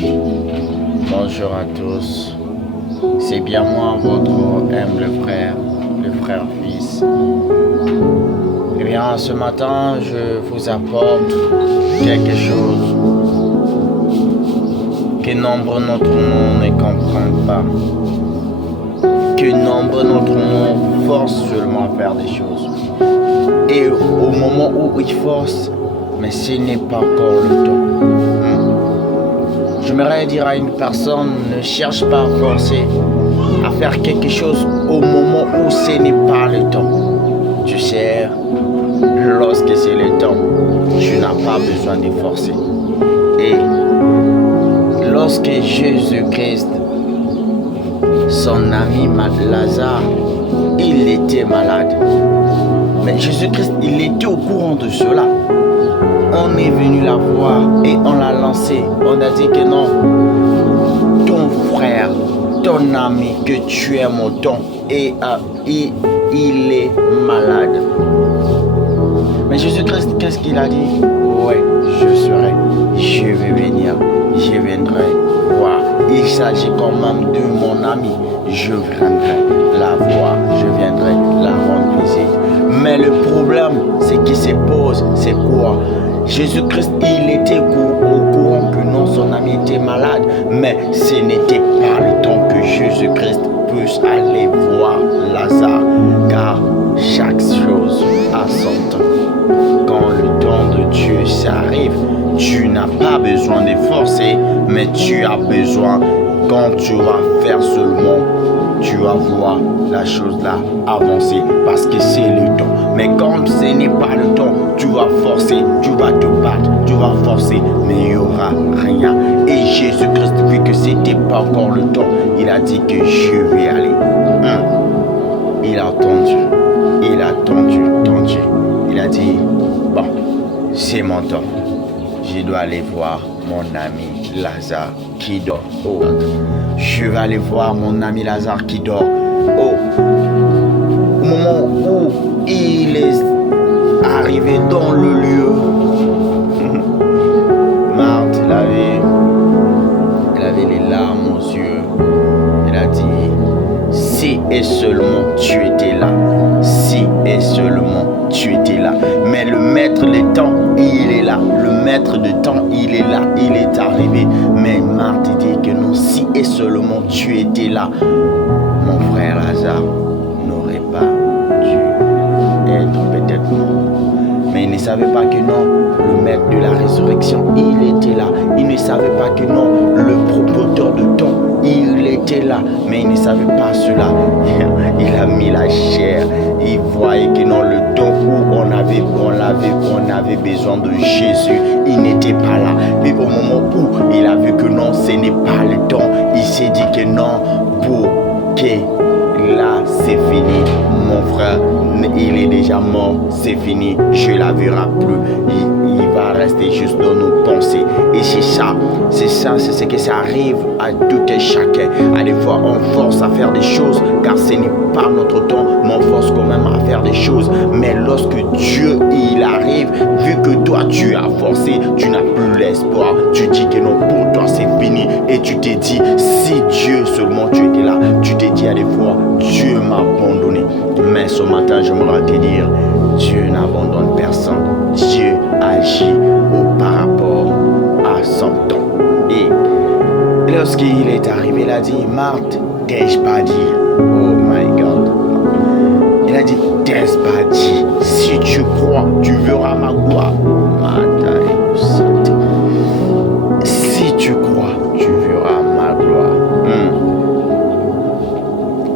Bonjour à tous, c'est bien moi, votre humble frère, le frère fils. Eh bien, ce matin, je vous apporte quelque chose que nombre d'entre nous ne comprennent pas. Que nombre d'entre nous forcent seulement à faire des choses. Et au moment où ils forcent, mais ce n'est pas encore le temps. J'aimerais dire à une personne, ne cherche pas à forcer à faire quelque chose au moment où ce n'est pas le temps. Tu sais, lorsque c'est le temps, tu n'as pas besoin de forcer. Et lorsque Jésus-Christ, son ami Lazare, il était malade. Mais Jésus-Christ, il était au courant de cela. On est venu la voir et on l'a lancé. On a dit que non, ton frère, ton ami que tu aimes autant, et il est malade. Mais Jésus-Christ, qu'est-ce qu'il a dit? Ouais, je vais venir, je viendrai voir. Il s'agit quand même de mon ami. Je viendrai la voir, je viendrai la rendre visite. Mais le problème, c'est qui se pose, c'est quoi? Jésus-Christ, il était au courant que non, son ami était malade, mais ce n'était pas le temps que Jésus-Christ puisse aller voir Lazare, car chaque chose a son temps. Quand le temps de Dieu s'arrive, tu n'as pas besoin de forcer, mais tu as besoin, quand tu vas faire seulement, tu vas voir la chose là avancer parce que c'est le temps. Mais quand ce n'est pas le temps, tu vas forcer, tu vas te battre, tu vas forcer, mais il n'y aura rien. Et Jésus-Christ, vu que c'était pas encore le temps, il a dit que je vais aller. Il a attendu. Il a dit, bon, c'est mon temps. Je dois aller voir mon ami Lazare qui dort. Oh, je vais aller voir mon ami Lazare qui dort. Oh, au moment où il est arrivé dans le lieu, Marthe, elle avait les larmes aux yeux. Elle a dit, si et seulement tu étais là. Si et seulement tu étais là. Mais le maître du temps, il est là. Le maître du temps, il est là. Il est arrivé. Mais Marthe dit que non, si et seulement tu étais là, mon frère Lazare n'aurait pas dû être peut-être mort. Mais il ne savait pas que non, le maître de la résurrection, il était là. Il ne savait pas que non, le promoteur de temps, il était là. Mais il ne savait pas cela. Il a mis la chair. Il voyait que non, le temps où on avait besoin de Jésus, il n'était pas là. Et au moment où il a vu que non, ce n'est pas le temps, il s'est dit que non, pour que là, c'est fini. Mon frère, il est déjà mort, c'est fini, je ne la verrai plus. Il va rester juste dans nos pensées. Et c'est ce que ça arrive à tout et chacun. À des fois, on force à faire des choses, car ce n'est pas notre temps, mais on force quand même à faire des choses. Mais lorsque Dieu, il arrive, vu que toi, tu as forcé, tu n'as plus l'espoir, tu dis que non, pour toi, c'est fini. Et tu t'es dit, si Dieu seulement tu étais là, tu t'es dit à des fois, Dieu m'a abandonné. Mais ce matin, j'aimerais te dire, Dieu n'abandonne personne. Dieu agit par rapport à son temps. Et lorsqu'il est arrivé, il a dit, Marthe, t'ai-je pas dit? Oh my God. Il a dit, t'ai-je pas dit? Si tu crois, tu verras ma gloire. Si tu crois, tu verras ma gloire.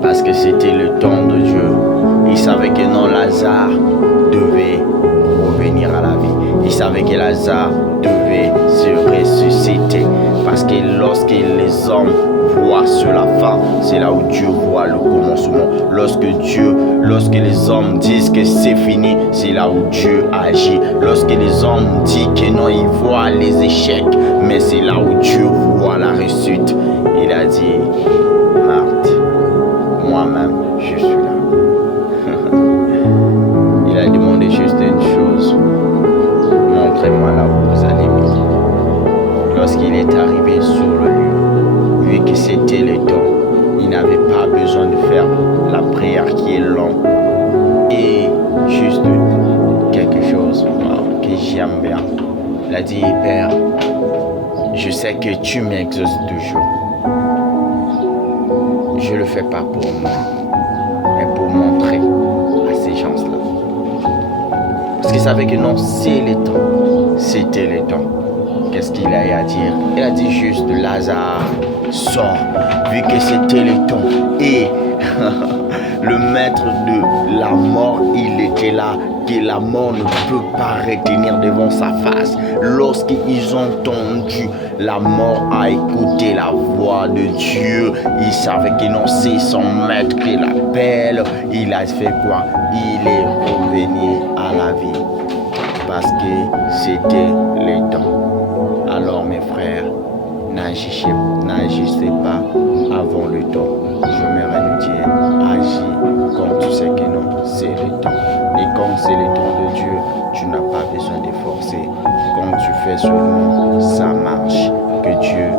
Parce que c'était le temps de Dieu. Il savait que non, Lazare devait revenir à la vie. Il savait que Lazare devait se ressusciter. Parce que lorsque les hommes voient sur la fin, c'est là où Dieu voit le commencement. Lorsque les hommes disent que c'est fini, c'est là où Dieu agit. Lorsque les hommes disent que non, ils voient les échecs, mais c'est là où Dieu voit la réussite. Il a dit, Marthe, moi-même, je suis là. Il a demandé juste une chose. Montrez-moi là où vous allez. Lorsqu'il est arrivé sur que c'était le temps. Il n'avait pas besoin de faire la prière qui est longue. Et juste quelque chose que j'aime bien. Il a dit, Père, je sais que tu m'exauces toujours. Je ne le fais pas pour moi, mais pour montrer à ces gens-là. Parce qu'il savait que non, c'est le temps. C'était le temps. Qu'est-ce qu'il a à dire? Il a dit juste, Lazare, sort, vu que c'était le temps. Et le maître de la mort, il était là, que la mort ne peut pas retenir devant sa face. Lorsqu'ils ont entendu, la mort a écouté la voix de Dieu. Il savait que non, c'est son maître qui l'appelle. Il a fait quoi? Il est revenu à la vie. Parce que c'était le temps. Alors mes frères, n'agissez pas avant le temps. J'aimerais nous dire, agis comme tu sais que non, c'est le temps. Et comme c'est le temps de Dieu, tu n'as pas besoin de forcer. Quand tu fais seulement, ça marche. Que Dieu